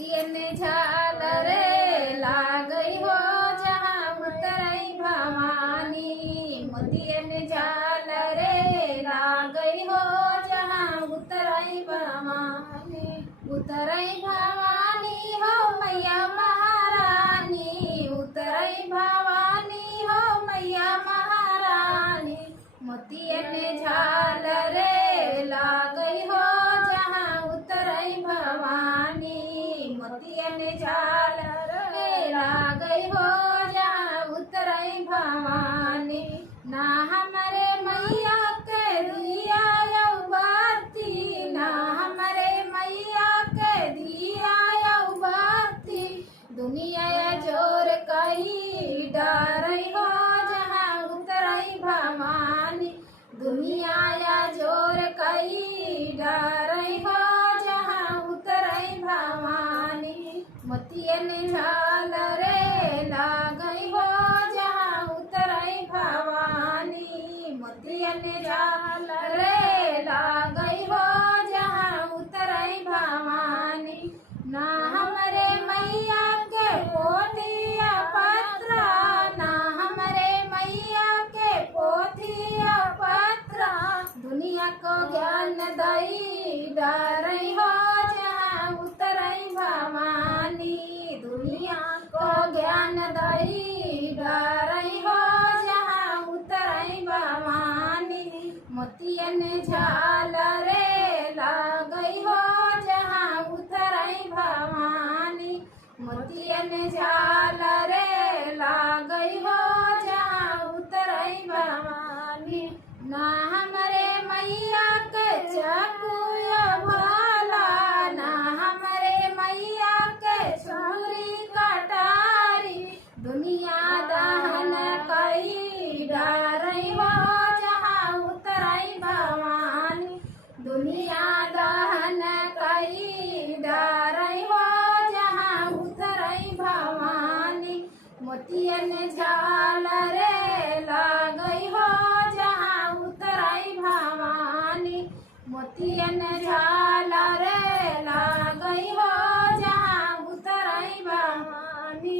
मोतियन झालरे लागई हो जहाँ उतरई भवानी। मोतियन झालरे लागई हो जहाँ उतरई भवानी। उतरई भवानी हो मैया महारानी। उतरई भवानी हो मैया महारानी। मोतियन झालरे लागई हो जहाँ उतरई भवानी। मोतियन झालरे लागई हो जहाँ उतरई भवानी। ना हमरे मैया के दिया यौ बाती। ना हमरे मैया के दिया यौ बाती। दुनिया जोर कई डरई हो जहाँ उतरई भवानी। दुनिया जोर कई डरई हो जहाँ उतरई भवानी। मोतियन झालरे लागई हो जहाँ उतरई भवानी। मोतियन झालरे लागई हो जहाँ उतरई भवानी। ना हमरे मैया के पोथिया पत्रा। ना हमरे मैया के पोथिया पत्रा। दुनिया को ज्ञान दई डरई हो जहाँ उतरई भवानी। दुनिया को ज्ञान दई डरई हो जहाँ उतरई भवानी। मोतियन झालरे लागई हो जहाँ उतरई भवानी। मोतियन झालरे लागई हो जहाँ उतरई भवानी। ना हमरे मैया के चकुया भाला। ना हमरे मैया के छुरी कटारी। दुनिया दहन कई डरई हो जहाँ उतरई भवानी। दुनिया दहन कई डरई हो जहाँ उतरई भवानी। मोतियन झालरे लागई हो जहाँ उतरई भवानी। मोतियन झालरे लागई हो जहाँ उतरई भवानी।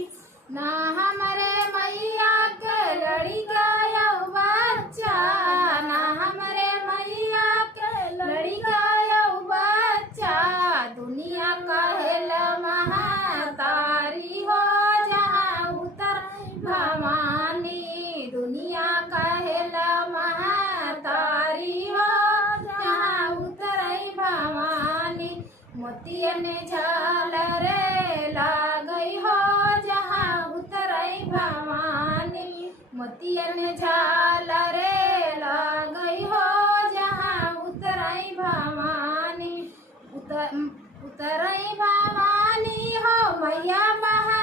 ना हमरे मैया के लड़ी गयो बच्चा। ना हमरे मैया के लड़ी गयो बच्चा। दुनिया कहेल महातारी हो जहाँ उतरई भवानी। दुनिया कहेल महातारी हो जहाँ उतरई भवानी। मोतियन झालरे लागई हो जहाँ उतरई भवानी। मोतियन झालरे लागई हो जहाँ उतरई भवानी। उतरई भवानी हो मैया महा